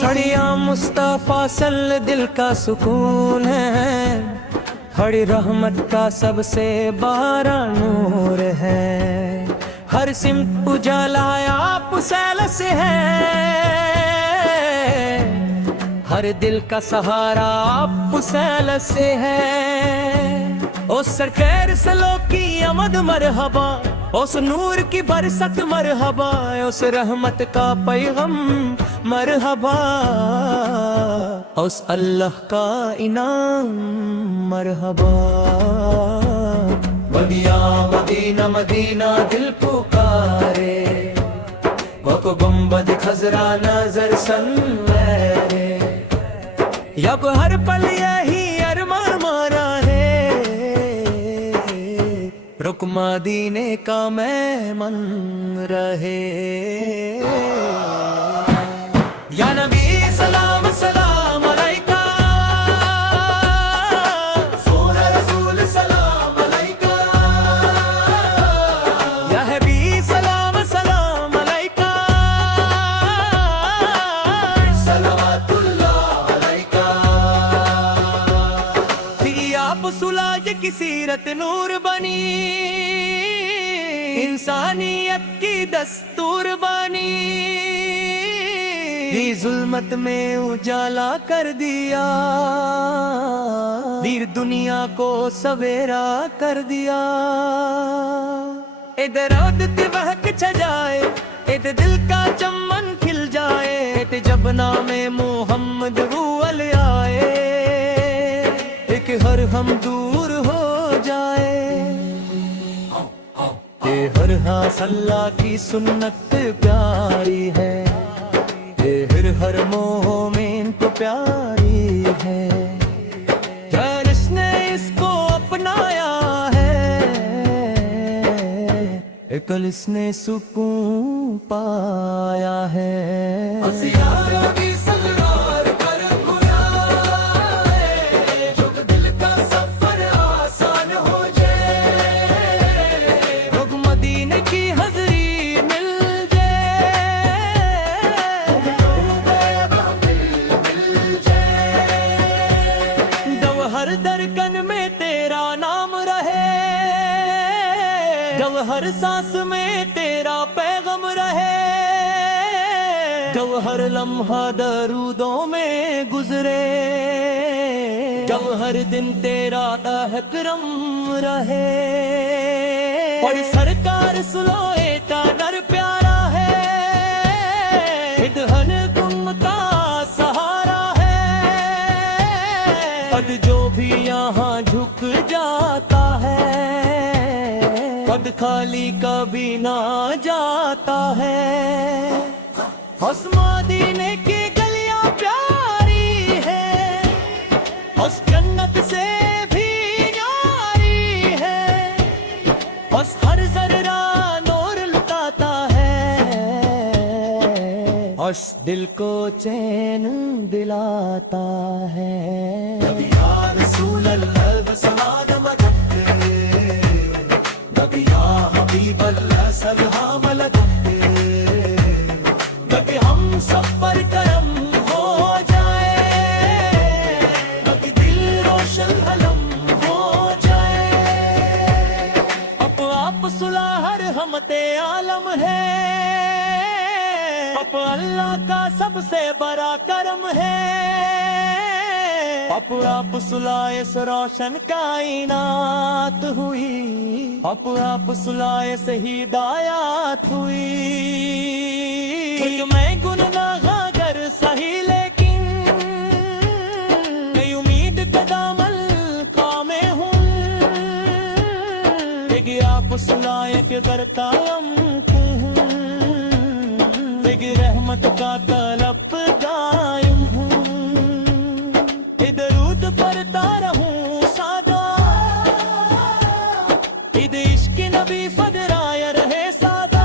سڑیاں مصطفیٰ صلی دل کا سکون ہے، ہری رحمت کا سب سے بارا نور ہے، ہر سمت اجالا آپ سیل سے ہے، ہر دل کا سہارا آپ سیل سے ہے، اس سرکار سلو کی آمد مرحبا، اس نور کی برست مرحبا، اس رحمت کا پیغام مرحبا، اس اللہ کا انعام مرحبا۔ مدینہ مدینہ مدینہ دل پکارے، وہ گنبد خضرا نظر سنوارے، یب ہر پل یہی ارمان مارا ہے، رک مدینے کا مہمان رہے۔ یا نبی سلام سلام علیکہ، سونا رسول سلام علیکہ، یا حبیب سلام سلام علیکہ، صلوات اللہ علیکہ۔ تیری آپ سلاج کی سیرت نور بنی، انسانیت کی دستور بنی، ظلمت میں اجالا کر دیا، دیر دنیا کو سویرا کر دیا، ادھر عودت بہک چھجائے، ادھر دل کا چمن کھل جائے، ادھر جب نام محمد اول آئے، ایک ہر ہم دور ہو جائے، اے ہر ہاں اللہ کی سنت پیاری ہے، ہر مومن کو پیاری ہے، جس نے اس کو اپنایا ہے، کل اس نے سکون پایا ہے۔ ہر درکن میں تیرا نام رہے، جو ہر سانس میں تیرا پیغام رہے، جو ہر لمحہ درودوں میں گزرے، جو ہر دن تیرا احترام رہے، اور سرکار سلوئے تا در پیارا ہے، ادھن گم کا سہارا ہے، قد جو بھی یہاں جھک جاتا ہے، قد خالی کبھی نہ جاتا ہے، اس مدینے کی گلیاں پیاری ہے، اس جنت سے بھی نیاری ہے، اس ہر ذرہ نور لٹاتا ہے، اس دل کو چین دلاتا ہے۔ یا رسول اللہ سلام علیکہ، نبی یا حبیب اللہ سلام علیکہ، نبی ہم سب پر کرم ہو جائے، نبی دل روشن علم ہو جائے، اب آپ صلح رحمت عالم ہے، اب اللہ کا سب سے بڑا کرم ہے، اب آپ صلح سے روشن کائنات ہوئی، اب آپ صلح سے ہدایات ہوئی، میں گناہگار گر سہی لیکن میں امید کا دامن کامے ہوں، دیکھ آپ صلح کے کرتا ہم ہوں، دیکھ رحمت کا طلب قائم ہوں، درود پڑھتا رہوں سادہ، عشق نبی فدرائے رہے سادہ،